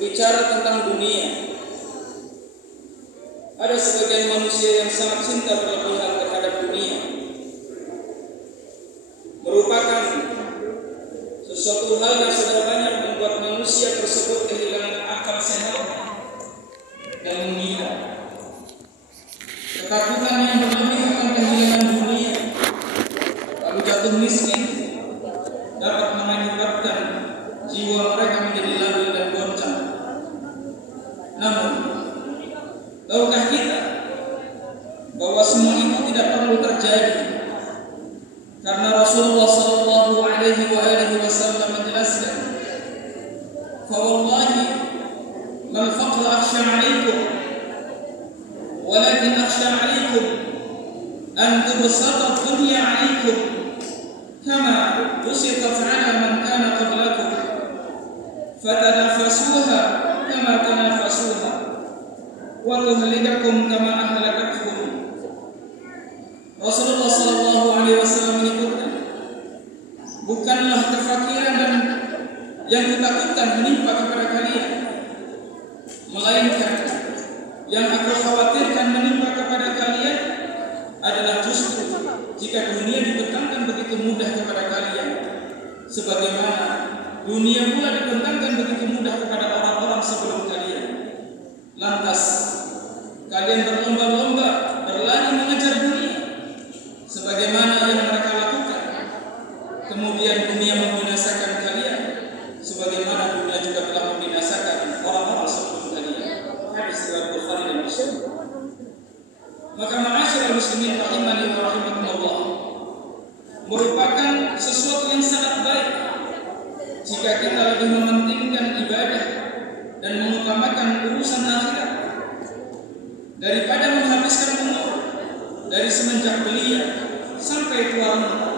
Berbicara tentang dunia, ada sebagian manusia yang sangat cinta berlebihan terhadap dunia, merupakan sesuatu hal yang sudah banyak membuat manusia tersebut kehilangan akal sehat dan menggila. Ketakutan yang berlebih akan kehilangan dunia lalu jatuh miskin dapat mengakibatkan jiwa mereka menjadi labil dan goncang. Namun, tahukah kita bahwa semua itu tidak perlu terjadi? Karena Rasulullah sallallahu alaihi wasallam menjelaskan, "Fa wallahi mal faqra akhsha 'alaikum, walakin akhsha 'alaikum an tubsata dunya 'alaikum kama busitat 'ala man kana qablakum fatanafasuha kama tanafasuha wa tuhlikakum kama ahlakatkum." Rasulullah sallallahu alaihi wasallam menyebutkan, bukanlah kefakiran dan yang ditakutkan menimpa kepada kalian, melainkan yang aku khawatirkan menimpa kepada kalian adalah justru jika dunia dibentangkan begitu mudah kepada kalian, sebagaimana dunia pula dibentangkan begitu mudah kepada orang-orang sebelum kalian. Lantas kalian berlomba-lomba berlari mengejar dunia sebagaimana yang mereka lakukan. Kemudian dunia membinasakan kalian sebagaimana dunia juga telah membinasakan orang-orang sebelum kalian. Hadis riwayat Bukhari dan Muslim. Maka ma'asyiral muslimin rahimani wa rahimakumullah, merupakan sesuatu yang sangat baik jika kita lebih mementingkan ibadah dan mengutamakan urusan akhirat daripada menghabiskan umur dari semenjak belia sampai tua renta.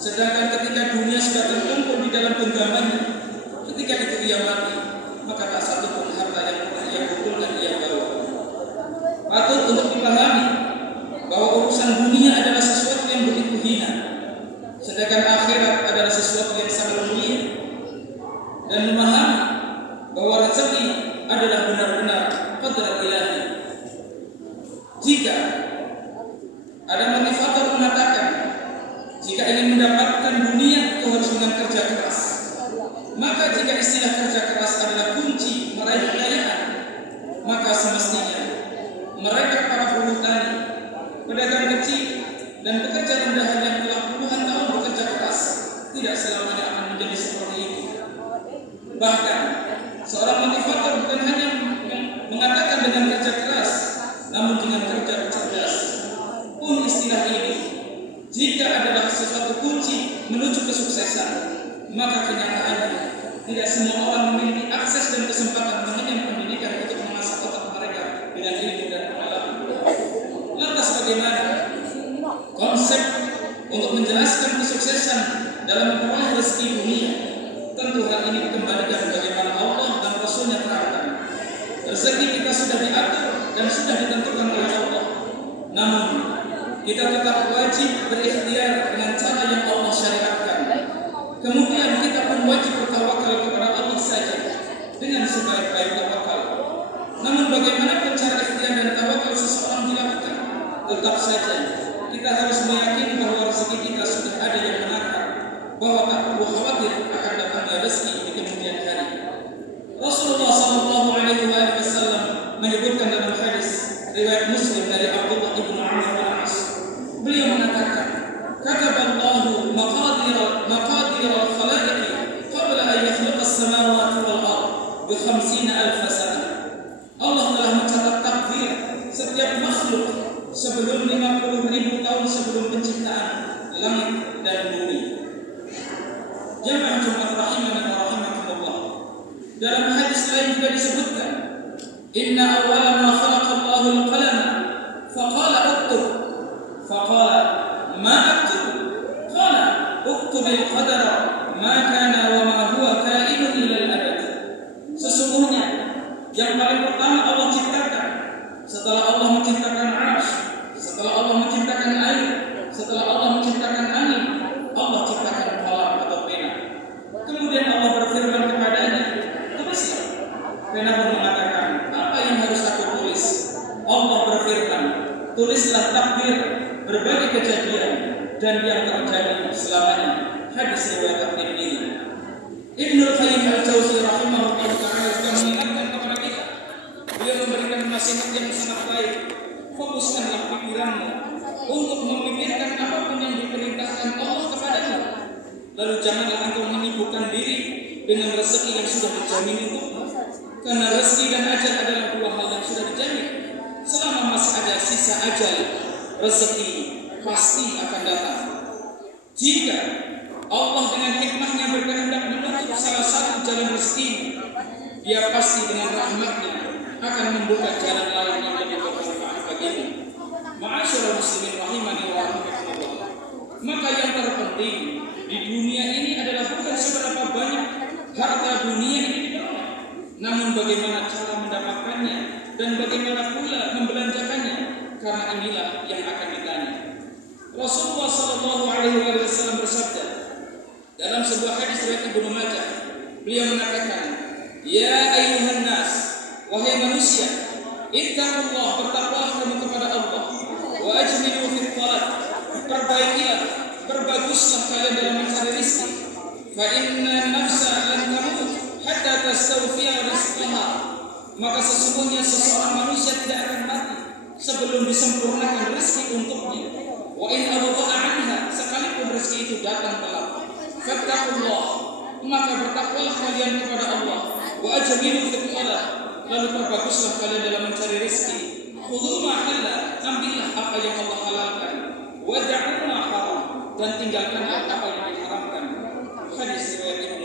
Sedangkan ketika dunia sudah tertumpul di dalam genggamannya, ketika itu ia mati, maka tak satu pun harta yang pernah ia kumpulkan ia bawa. Patut untuk dipahami bahwa urusan dunia adalah sesuatu yang begitu hina, sedangkan akhirat adalah sesuatu yang sangat mulia. Dan memahami bahwa rezeki adalah benar-benar qadar ilahi. Jika ada motivator mengatakan, jika ingin mendapatkan dunia itu harus dengan kerja keras, maka jika istilah kerja keras adalah kunci meraih kekayaan, maka semestinya mereka para buruh tani, pedagang kecil, dan pekerja rendahan yang telah puluhan tahun bekerja keras tidak selamanya akan menjadi seperti itu. Bahkan seorang motivator bukan hanya mengatakan dengan kerja keras, namun dengan kerja cerdas pun istilah ini, jika adalah sesuatu kunci menuju kesuksesan, maka kenyataannya tidak semua orang memiliki akses dan kesempatan mengenyam pendidikan untuk mengasah otak mereka dengan ilmu dan pengalaman. Lantas bagaimana konsep untuk menjelaskan kesuksesan dalam memperoleh rezeki dunia? Tentu hal ini dikembalikan bagaimana Allah dan Rasulnya terangkan. Rezeki kita sudah diatur dan sudah ditentukan oleh Allah. Namun kita tetap wajib berikhtiar dengan cara yang Allah syariatkan. Kemudian kita pun wajib bertawakal kepada Allah saja dengan sebaik-baik tawakal. Namun bagaimanapun cara ikhtiar dan tawakal seseorang dilakukan, tetap saja kita harus meyakini bahwa rezeki kita sudah ada yang menakar, bahwa tak perlu khawatir akan datangnya rezeki di kemudian hari. Rasulullah sallallahu alaihi wasallam menyebutkan dalam hadis riwayat Muslim dari Abdullah ibn Amr bin As, beliau mengatakan, "Kataballahu maqadir al-khalaiq qabla an yakhluqa as-samawati wal ard bi 50,000 sanah." Allah telah mencatat takdir setiap makhluk sebelum 50.000 tahun sebelum penciptaan langit dan bumi. Jamaah Jumat rahimani wa rahimakumullah. Dalam hadis lain juga disebutkan, "Inna awwala ma khalaqa Allahu al-qalam faqala uktub." Faqala ma aktub? Qala uktub al-qadara ma kana wa ma huwa kainun ila al-abad. Sesungguhnya yang paling pertama Allah ciptakan, setelah Allah menciptakan arsy, setelah Allah menciptakan air, setelah Allah menciptakan angin, Allah ciptakan qalam atau pena. Kemudian Allah berfirman kepadanya, tulislah kejadian dan yang terjadi selamanya. Hadis riwayat Tirmidzi. Ibnu Qayyim al-Jauziyah rahimahullah taala juga mengingatkan kepada kita. Beliau memberikan nasihat yang sangat baik. Fokuskanlah pikiranmu untuk memikirkan apapun yang diperintahkan Allah kepadamu. Lalu janganlah engkau menyibukkan diri dengan rezeki yang sudah dijamin untukmu. Karena rezeki dan ajal adalah dua hal yang sudah dijamin. Selama masih ada sisa ajal, rezeki pasti akan datang. Jika Allah dengan hikmahnya berkehendak menutup salah satu jalan rezeki, Dia pasti dengan rahmatnya akan membuka jalan lain yang lebih bermanfaat bagimu. Ma'asyiral muslimin rahimani wa rahimakumullah. Maka yang terpenting di dunia ini adalah bukan seberapa banyak harta dunia ini diperoleh, namun bagaimana cara mendapatkannya dan bagaimana pula membelanjakannya, karena inilah yang akan ditanya. Rasulullah sallallahu alaihi wasallam bersabda dalam sebuah hadis riwayat Ibnu Majah, beliau mengatakan, "Ya ayyuhan nas, wahai manusia, ittaqullah, bertakwalah kamu kepada Allah, wa ajmilu fit talab, perbaikilah, berbaguslah kalian dalam mencari rezeki. Fa inna nafsa lan tamut hatta tastawfiya rizqaha." Maka sesungguhnya seseorang manusia tidak akan mati sebelum disempurnakan rezeki untuknya. Wa in abta'a anha, sekalipun rezeki itu datang telat. Fattaqullah, maka bertakwalah kalian kepada Allah. Wa ajmilu fit talab, lalu perbaguslah kalian dalam mencari rezeki. Khudhu ma halal, ambillah apa yang Allah halalkan. Wa da'u ma haram, dan tinggalkanlah apa yang diharamkan. Hadis riwayat Ibnu